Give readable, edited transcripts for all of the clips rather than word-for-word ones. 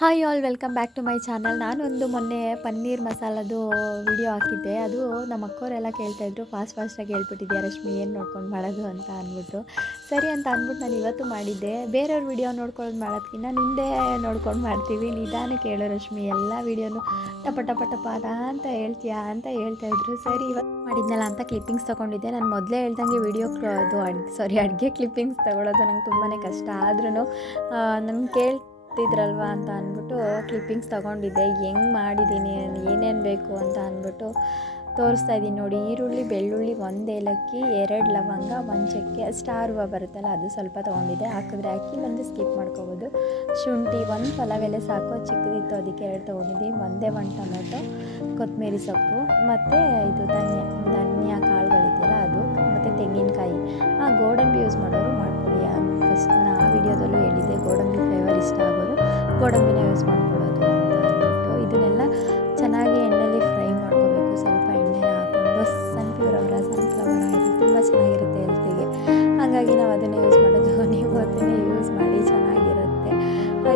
Hi all welcome back to my channel. ನಾನೊಂದು ಮೊನ್ನೆ paneer ಮಸಾಲದು video ಹಾಕಿದ್ದೆ. ಅದು ನಮ್ಮ ಅಕ್ಕೋರೆಲ್ಲ ಕೇಳ್ತಾಯಿದ್ರು, ಫಾಸ್ಟಾಗಿ ಹೇಳ್ಬಿಟ್ಟಿದ್ಯಾ ರಶ್ಮಿ, ಏನು ನೋಡ್ಕೊಂಡು ಮಾಡೋದು ಅಂತ ಅಂದ್ಬಿಟ್ಟು. ಸರಿ ಅಂತ ಅಂದ್ಬಿಟ್ಟು ನಾನು ಇವತ್ತು ಮಾಡಿದ್ದೆ. ಬೇರೆಯವ್ರ ವಿಡಿಯೋ ನೋಡ್ಕೊಂಡು ಮಾಡೋದಕ್ಕಿಂತ ನಿಂದೇ ನೋಡ್ಕೊಂಡು ಮಾಡ್ತೀವಿ, ನಿಧಾನಕ್ಕೆ ಹೇಳು ರಶ್ಮಿ, ಎಲ್ಲ ವೀಡಿಯೋನು ಟಪ ಟಪ ಟಪ ಅಂತ ಹೇಳ್ತೀಯಾ ಅಂತ ಹೇಳ್ತಾಯಿದ್ರು. ಸರಿ ಇವತ್ತು ಮಾಡಿದ್ನಲ್ಲ ಅಂತ ಕ್ಲಿಪ್ಪಿಂಗ್ಸ್ ತೊಗೊಂಡಿದ್ದೆ. ನಾನು ಮೊದಲೇ ಹೇಳ್ದಂಗೆ ವಿಡಿಯೋ ಅಡುಗೆ ಕ್ಲಿಪ್ಪಿಂಗ್ಸ್ ತೊಗೊಳೋದು ನಂಗೆ ತುಂಬಾ ಕಷ್ಟ. ಆದ್ರೂ ನನಗೆ ಇದ್ರಲ್ವಾ ಅಂತ ಅಂದ್ಬಿಟ್ಟು ಕ್ಲಿಪ್ಪಿಂಗ್ಸ್ ತೊಗೊಂಡಿದ್ದೆ. ಹೆಂಗೆ ಮಾಡಿದ್ದೀನಿ, ಏನೇನು ಬೇಕು ಅಂತ ಅಂದ್ಬಿಟ್ಟು ತೋರಿಸ್ತಾ ಇದ್ದೀನಿ ನೋಡಿ. ಈರುಳ್ಳಿ, ಬೆಳ್ಳುಳ್ಳಿ, 1 ಏಲಕ್ಕಿ, 2 ಲವಂಗ, 1 ಚಕ್ಕೆ, ಸ್ಟಾರ್ ಹೂವು ಬರುತ್ತಲ್ಲ ಅದು ಸ್ವಲ್ಪ ತೊಗೊಂಡಿದ್ದೆ. ಹಾಕಿದ್ರೆ ಹಾಕಿ, ಒಂದು ಸ್ಕಿಪ್ ಮಾಡ್ಕೋಬೋದು. ಶುಂಠಿ, 1 ಪಲಾವ್ ಎಲೆ ಸಾಕು, ಚಿಕ್ಕದಿತ್ತು ಅದಕ್ಕೆ 2 ತೊಗೊಂಡಿದ್ವಿ. 1 ಟೊಮೆಟೊ, ಕೊತ್ತಂಬರಿ ಸೊಪ್ಪು, ಮತ್ತು ಇದು ಧನಿಯಾ ಕಾಳುಗಳಿದೆಯಲ್ಲ ಅದು, ಮತ್ತು ತೆಂಗಿನಕಾಯಿ. ಗೋಡಂಬಿ ಯೂಸ್ ಮಾಡೋರು ಮಾಡ್ಕೊಳ್ಳಿ. ಫಸ್ಟ್ ಆ ವಿಡಿಯೋದಲ್ಲೂ ಹೇಳಿದ್ದೆ, ಗೋಡಂಬಿ ಫ್ಲೇವರ್ ಇಷ್ಟ ಆಗೋರು ಗೋಡಂಬಿನ ಯೂಸ್ ಮಾಡ್ಕೊಳ್ಳೋದು ಅಂತ ಅಂದ್ಬಿಟ್ಟು. ಇದನ್ನೆಲ್ಲ ಚೆನ್ನಾಗಿ ಎಣ್ಣೆಯಲ್ಲಿ ಫ್ರೈ ಮಾಡ್ಕೋಬೇಕು. ಸ್ವಲ್ಪ ಎಣ್ಣೆನ ಹಾಕ್ಕೊಂಡು, ಸನ್ಫ್ಲವರ್ ಆಯಿಲ್ ತುಂಬ ಚೆನ್ನಾಗಿರುತ್ತೆ ಹೆಲ್ತಿಗೆ, ಹಾಗಾಗಿ ನಾವು ಅದನ್ನೇ ಯೂಸ್ ಮಾಡೋದು. ನೀವು ಅದನ್ನೇ ಯೂಸ್ ಮಾಡಿ, ಚೆನ್ನಾಗಿರುತ್ತೆ.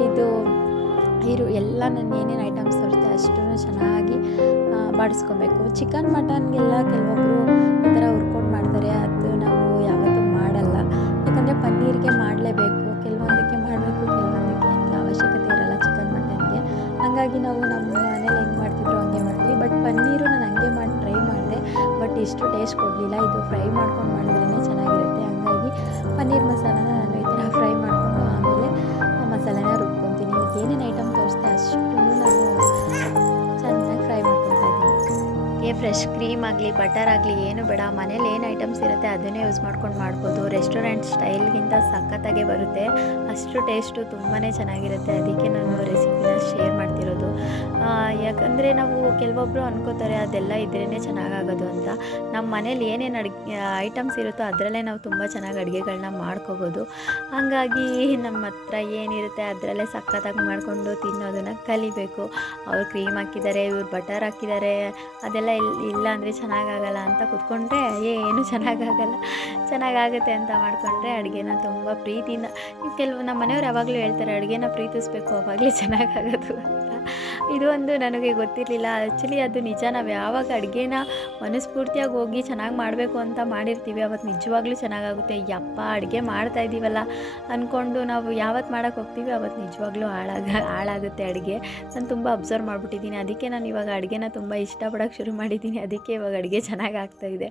ಇದು ಎಲ್ಲ ನಾನು ಏನೇನು ಐಟಮ್ಸ್ ತೋರಿಸ್ತೆ ಅಷ್ಟೂ ಚೆನ್ನಾಗಿ ಬಾಡಿಸ್ಕೊಬೇಕು. ಚಿಕನ್ ಮಟನ್ಗೆಲ್ಲ ಕೆಲವೊಬ್ಬರು ಈ ಥರ ಹುರ್ಕೊಂಡು ಮಾಡ್ತಾರೆ, ಅದು ನಾವು ಯಾವತ್ತೂ ಮಾಡಲ್ಲ. ಯಾಕಂದರೆ ಪನ್ನೀರಿಗೆ ಮಾಡಲೇಬೇಕು, ಕೆಲವೊಂದಕ್ಕೆ ಮಾಡಬೇಕು, ಕೆಲವೊಂದಕ್ಕೆ ಏನಿಲ್ಲ, ಅವಶ್ಯಕತೆ ಇರಲ್ಲ ಚಿಕನ್ ಮಟನ್ಗೆ. ಹಾಗಾಗಿ ನಾವು ನಮ್ಮ ಮನೇಲಿ ಹೆಂಗೆ ಮಾಡ್ತಿದ್ರು ಹಂಗೆ ಮಾಡ್ತೀವಿ. ಬಟ್ ಪನ್ನೀರು ನಾನು ಹಂಗೆ ಮಾಡಿ ಟ್ರೈ ಮಾಡಿದೆ, ಬಟ್ ಇಷ್ಟು ಟೇಸ್ಟ್ ಕೊಡಲಿಲ್ಲ. ಇದು ಫ್ರೈ ಮಾಡ್ಕೊಂಡು ಮಾಡಿದ್ರೇ ಚೆನ್ನಾಗಿರುತ್ತೆ. ಹಾಗಾಗಿ ಪನ್ನೀರ್ ಮಸಾಲಾನ ನಾನು ಈ ಥರ ಫ್ರೈ ಮಾಡಿಕೊಂಡು ಆಮೇಲೆ ಮಸಾಲೆನ ರುಬ್ಕೊತೀನಿ. ಏನೇನು ಐಟಮ್ ತೋರಿಸ್ತೆ ಅಷ್ಟು ನಾನು ಚೆನ್ನಾಗಿ ಫ್ರೈ ಮಾಡ್ಕೊತಾ ಇದ್ದೀನಿ. ಫ್ರೆಶ್ ಕ್ರೀಮ್ ಆಗಲಿ, ಬಟರ್ ಆಗಲಿ ಏನು ಬೇಡ, ಮನೇಲಿ ಏನು ಐಟಮ್ಸ್ ಇರುತ್ತೆ ಅದನ್ನೇ ಯೂಸ್ ಮಾಡ್ಕೊಂಡು ಮಾಡ್ಬೋದು. ರೆಸ್ಟೋರೆಂಟ್ ಸ್ಟೈಲ್ಗಿಂತ ಸಖತ್ತಾಗೆ ಬರುತ್ತೆ, ಅಷ್ಟು ಟೇಸ್ಟು ತುಂಬಾ ಚೆನ್ನಾಗಿರುತ್ತೆ. ಅದಕ್ಕೆ ನಾನು ರೆಸಿಪಿನ ಶೇರ್ ಮಾಡ್ತಿರೋದು. ಯಾಕಂದರೆ ನಾವು ಕೆಲವೊಬ್ಬರು ಅನ್ಕೋತಾರೆ ಅದೆಲ್ಲ ಇದ್ರೇ ಚೆನ್ನಾಗಾಗೋದು ಅಂತ. ನಮ್ಮ ಮನೇಲಿ ಏನೇನು ಐಟಮ್ಸ್ ಇರುತ್ತೋ ಅದರಲ್ಲೇ ನಾವು ತುಂಬ ಚೆನ್ನಾಗಿ ಅಡುಗೆಗಳನ್ನ ಮಾಡ್ಕೋಬೋದು. ಹಾಗಾಗಿ ನಮ್ಮ ಹತ್ರ ಏನಿರುತ್ತೆ ಅದರಲ್ಲೇ ಸಖತ್ತಾಗಿ ಮಾಡಿಕೊಂಡು ತಿನ್ನೋದನ್ನು ಕಲಿಬೇಕು. ಅವ್ರು ಕ್ರೀಮ್ ಹಾಕಿದ್ದಾರೆ, ಇವ್ರು ಬಟರ್ ಹಾಕಿದ್ದಾರೆ, ಅದೆಲ್ಲ ಇಲ್ಲ ಅಂದರೆ ಚೆನ್ನಾಗಾಗಲ್ಲ ಅಂತ ಕೂತ್ಕೊಂಡ್ರೆ ಏನು ಚೆನ್ನಾಗಾಗುತ್ತೆ ಅಂತ ಮಾಡಿಕೊಂಡ್ರೆ ಅಡುಗೆನ ತುಂಬ ಪ್ರೀತಿಯಿಂದ. ನಮ್ಮ ಮನೆಯವ್ರು ಯಾವಾಗಲೂ ಹೇಳ್ತಾರೆ, ಅಡುಗೆನ ಪ್ರೀತಿಸಬೇಕು, ಆವಾಗಲೇ ಚೆನ್ನಾಗಾಗೋದು ಅಂತ. ಇದು ಒಂದು ನನಗೆ ಗೊತ್ತಿರಲಿಲ್ಲ. ಆ್ಯಕ್ಚುಲಿ ಅದು ನಿಜ. ನಾವು ಯಾವಾಗ ಅಡುಗೆನ ಮನಸ್ಫೂರ್ತಿಯಾಗಿ ಹೋಗಿ ಚೆನ್ನಾಗಿ ಮಾಡಬೇಕು ಅಂತ ಮಾಡಿರ್ತೀವಿ, ಅವತ್ತು ನಿಜವಾಗ್ಲೂ ಚೆನ್ನಾಗಾಗುತ್ತೆ. ಯಪ್ಪ ಅಡುಗೆ ಮಾಡ್ತಾಯಿದ್ದೀವಲ್ಲ ಅಂದ್ಕೊಂಡು ನಾವು ಯಾವತ್ತು ಮಾಡೋಕ್ಕೆ ಹೋಗ್ತೀವಿ ಅವತ್ತು ನಿಜವಾಗ್ಲೂ ಹಾಳಾಗುತ್ತೆ ಅಡುಗೆ. ನಾನು ತುಂಬ ಅಬ್ಸರ್ವ್ ಮಾಡಿಬಿಟ್ಟಿದ್ದೀನಿ. ಅದಕ್ಕೆ ನಾನು ಇವಾಗ ಅಡುಗೆನ ತುಂಬ ಇಷ್ಟಪಡೋಕ್ಕೆ ಶುರು ಮಾಡಿದ್ದೀನಿ. ಅದಕ್ಕೆ ಇವಾಗ ಅಡುಗೆ ಚೆನ್ನಾಗಿ ಆಗ್ತಾಯಿದೆ,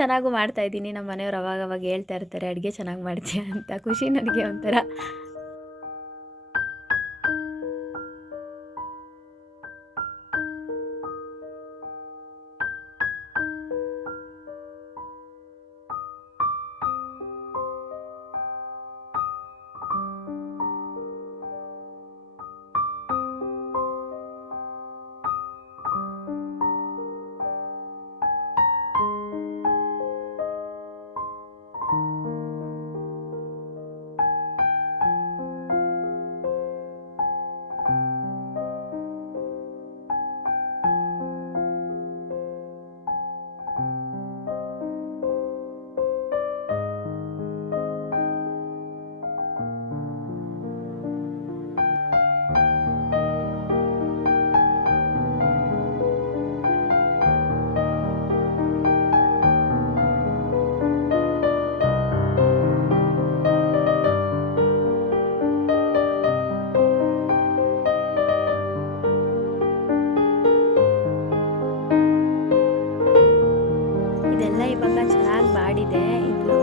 ಚೆನ್ನಾಗೂ ಮಾಡ್ತಾಯಿದ್ದೀನಿ. ನಮ್ಮ ಮನೆಯವ್ರು ಅವಾಗ ಹೇಳ್ತಾ ಇರ್ತಾರೆ, ಅಡುಗೆ ಚೆನ್ನಾಗಿ ಮಾಡ್ತೀಯ ಅಂತ. ಖುಷಿ ನನಗೆ ಒಂಥರ. ಇವಾಗ ಚೆನ್ನಾಗಿ ಬಾಡಿದೆ. ಇದು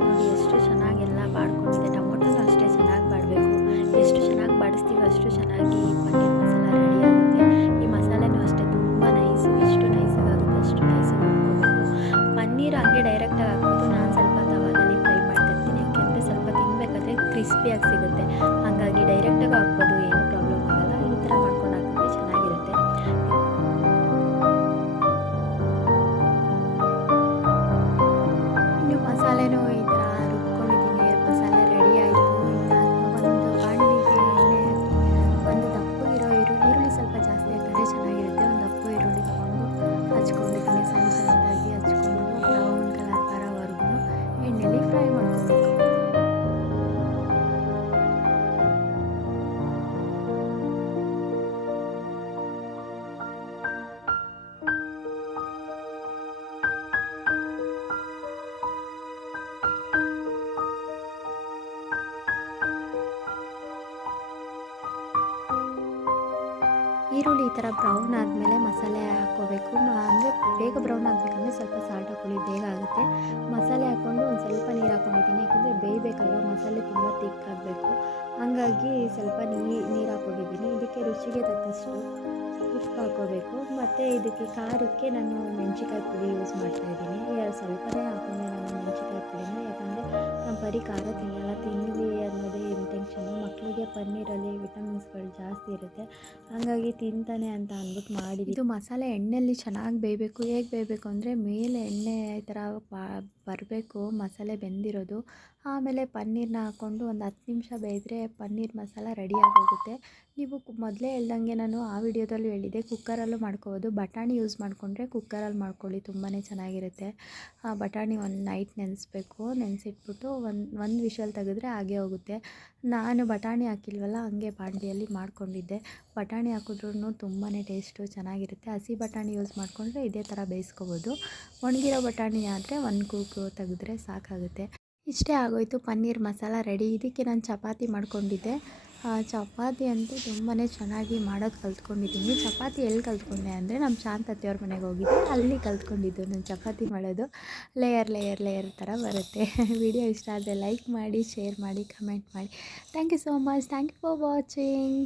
ನೋಡಿ ಎಷ್ಟು ಚೆನ್ನಾಗೆಲ್ಲ ಬಾಡ್ಕೊಂಡಿದೆ. ಟೊಮೊಟೊನೂ ಅಷ್ಟೇ ಚೆನ್ನಾಗಿ ಬಾಡಬೇಕು. ಎಷ್ಟು ಚೆನ್ನಾಗಿ ಬಾಡಿಸ್ತೀವೋ ಅಷ್ಟು ಚೆನ್ನಾಗಿ ಪನ್ನೀರ್ ಮಸಾಲ ರೆಡಿ ಆಗುತ್ತೆ. ಈ ಮಸಾಲೆನೂ ಅಷ್ಟೇ ತುಂಬ ನೈಸು, ಎಷ್ಟು ನೈಸಾಗುತ್ತೆ ಅಷ್ಟು ನೈಸಾಗಿ ರುಬ್ಕೋಬೇಕು. ಪನ್ನೀರ್ ಹಂಗೆ ಡೈರೆಕ್ಟಾಗಿ ಹಾಕ್ಬೋದು. ನಾನು ಸ್ವಲ್ಪ ತವಾದಲ್ಲಿ ಫ್ರೈ ಮಾಡ್ತಿರ್ತೀನಿ, ಯಾಕೆಂದರೆ ಸ್ವಲ್ಪ ತಿನ್ನಬೇಕಾದ್ರೆ ಕ್ರಿಸ್ಪಿಯಾಗಿ ಸಿಗುತ್ತೆ. ಹಾಗಾಗಿ ಡೈರೆಕ್ಟಾಗಿ ಹಾಕ್ಬೋದು, ಏನೂ ಪ್ರಾಬ್ಲಮ್ ಆಗೋಲ್ಲ. ಈ ಥರ ಮಾಡ್ಕೊಂಡು ಹಾಕಿದ್ರೆ ಚೆನ್ನಾಗಿರುತ್ತೆ. ಮಸಾಲೆನೂ ಈ ಥರ ರುಬ್ಕೊಂಡಿದ್ದೀನಿ. ಮಸಾಲೆ ರೆಡಿ ಆಯಿತು. ಒಂದು ಬಾಣಲಿಗೆ ಎಣ್ಣೆ ಹಾಕಿ, ಒಂದು ಈರುಳ್ಳಿ ಈ ಥರ ಬ್ರೌನ್ ಆದಮೇಲೆ ಮಸಾಲೆ ಹಾಕ್ಕೋಬೇಕು. ಅಂದರೆ ಬೇಗ ಬ್ರೌನ್ ಆಗಬೇಕಂದ್ರೆ ಸ್ವಲ್ಪ ಸಾಲ್ಟ್ ಹಾಕ್ಕೊಳ್ಳಿ, ಬೇಗ ಆಗುತ್ತೆ. ಮಸಾಲೆ ಹಾಕ್ಕೊಂಡು ಒಂದು ಸ್ವಲ್ಪ ನೀರು ಹಾಕ್ಕೊಂಡಿದ್ದೀನಿ, ಯಾಕಂದರೆ ಬೇಯಬೇಕಲ್ವ, ಮಸಾಲೆ ತುಂಬ ತಿಕ್ಕಾಗಬೇಕು. ಹಾಗಾಗಿ ಸ್ವಲ್ಪ ನೀರು ಹಾಕ್ಕೊಂಡಿದ್ದೀನಿ. ಇದಕ್ಕೆ ರುಚಿಗೆ ತಕ್ಕಷ್ಟು ಉಪ್ಪು ಹಾಕ್ಕೋಬೇಕು. ಮತ್ತು ಇದಕ್ಕೆ ಖಾರಕ್ಕೆ ನಾನು ಮೆಣಸಿನ್ಕಾಯಿ ಪುಡಿ ಯೂಸ್ ಮಾಡ್ತಾಯಿದ್ದೀನಿ. ಸ್ವಲ್ಪನೇ ಹಾಕ್ಕೊಂಡೆ ನಾನು ಮೆಣಸಿನ್ಕಾಯಿ ಪುಡಿನ, ಯಾಕಂದರೆ ನಾವು ಬರೀ ಖಾರ ತಿನ್ನಲ್ಲ, ತಿನ್ನಲಿ ಅನ್ನೋದೇ ಇಂಟೆನ್ಷನ್ನು. ಮಕ್ಕಳಿಗೆ ಪನ್ನೀರಲ್ಲಿ ವಿಟಮಿನ್ಸ್ಗಳು ಜಾಸ್ತಿ ಇರುತ್ತೆ, ಹಾಗಾಗಿ ತಿಂತಾನೆ ಅಂತ ಅಂದ್ಬಿಟ್ಟು ಮಾಡಿದ್ದು. ಇದು ಮಸಾಲೆ ಎಣ್ಣೆಯಲ್ಲಿ ಚೆನ್ನಾಗಿ ಬೇಯಬೇಕು. ಹೇಗೆ ಬೇಯಬೇಕು ಅಂದರೆ ಮೇಲೆ ಎಣ್ಣೆ ಈ ಥರ ಬರಬೇಕು, ಮಸಾಲೆ ಬೆಂದಿರೋದು. ಆಮೇಲೆ ಪನ್ನೀರನ್ನ ಹಾಕ್ಕೊಂಡು ಒಂದು 10 ನಿಮಿಷ ಬೇಯಿದ್ರೆ ಪನ್ನೀರ್ ಮಸಾಲ ರೆಡಿಯಾಗೋಗುತ್ತೆ. ನೀವು ಮೊದಲೇ ಹೇಳ್ದಂಗೆ ನಾನು ಆ ವಿಡಿಯೋದಲ್ಲೂ ಹೇಳಿದ್ದೆ, ಕುಕ್ಕರಲ್ಲೂ ಮಾಡ್ಕೋಬೋದು. ಬಟಾಣಿ ಯೂಸ್ ಮಾಡಿಕೊಂಡ್ರೆ ಕುಕ್ಕರಲ್ಲಿ ಮಾಡ್ಕೊಳ್ಳಿ, ತುಂಬಾ ಚೆನ್ನಾಗಿರುತ್ತೆ. ಬಟಾಣಿ ಒಂದು ನೈಟ್ ನೆನೆಸ್ಬೇಕು, ನೆನೆಸಿಟ್ಬಿಟ್ಟು ಒಂದು ವಿಷಲ್ ತೆಗೆದ್ರೆ ಹಾಗೆ ಹೋಗುತ್ತೆ. ನಾನು ಬಟಾಣಿ ಹಾಕಿಲ್ವಲ್ಲ, ಹಂಗೆ ಬಾಣಲಿಯಲ್ಲಿ ಮಾಡ್ಕೊಂಡಿದ್ದೆ. ಬಟಾಣಿ ಹಾಕಿದ್ರೂ ತುಂಬಾ ಟೇಸ್ಟು ಚೆನ್ನಾಗಿರುತ್ತೆ. ಹಸಿ ಬಟಾಣಿ ಯೂಸ್ ಮಾಡಿಕೊಂಡ್ರೆ ಇದೇ ಥರ ಬೇಯಿಸ್ಕೋಬೋದು. ಒಣಗಿರೋ ಬಟಾಣಿ ಆದರೆ ಒಂದು ಕೂಗು ತೆಗೆದ್ರೆ ಸಾಕಾಗುತ್ತೆ. ಇಷ್ಟೇ ಆಗೋಯ್ತು, ಪನ್ನೀರ್ ಮಸಾಲ ರೆಡಿ. ಇದಕ್ಕೆ ನಾನು ಚಪಾತಿ ಮಾಡ್ಕೊಂಡಿದ್ದೆ. ಚಪಾತಿ ಅಂತೂ ತುಂಬಾ ಚೆನ್ನಾಗಿ ಮಾಡೋದು ಕಲ್ತ್ಕೊಂಡಿದ್ದೀನಿ. ಚಪಾತಿ ಎಲ್ಲಿ ಕಲ್ತ್ಕೊಂಡೆ ಅಂದರೆ ನಮ್ಮ ಶಾಂತತೆಯವ್ರ ಮನೆಗೆ ಹೋಗಿದ್ದೆ, ಅಲ್ಲಿ ಕಲ್ತ್ಕೊಂಡಿದ್ದು ನಾನು ಚಪಾತಿ ಮಾಡೋದು. ಲೇಯರ್ ಥರ ಬರುತ್ತೆ. ವಿಡಿಯೋ ಇಷ್ಟ ಆದರೆ ಲೈಕ್ ಮಾಡಿ, ಶೇರ್ ಮಾಡಿ, ಕಮೆಂಟ್ ಮಾಡಿ. Thank you so much. Thank you for watching.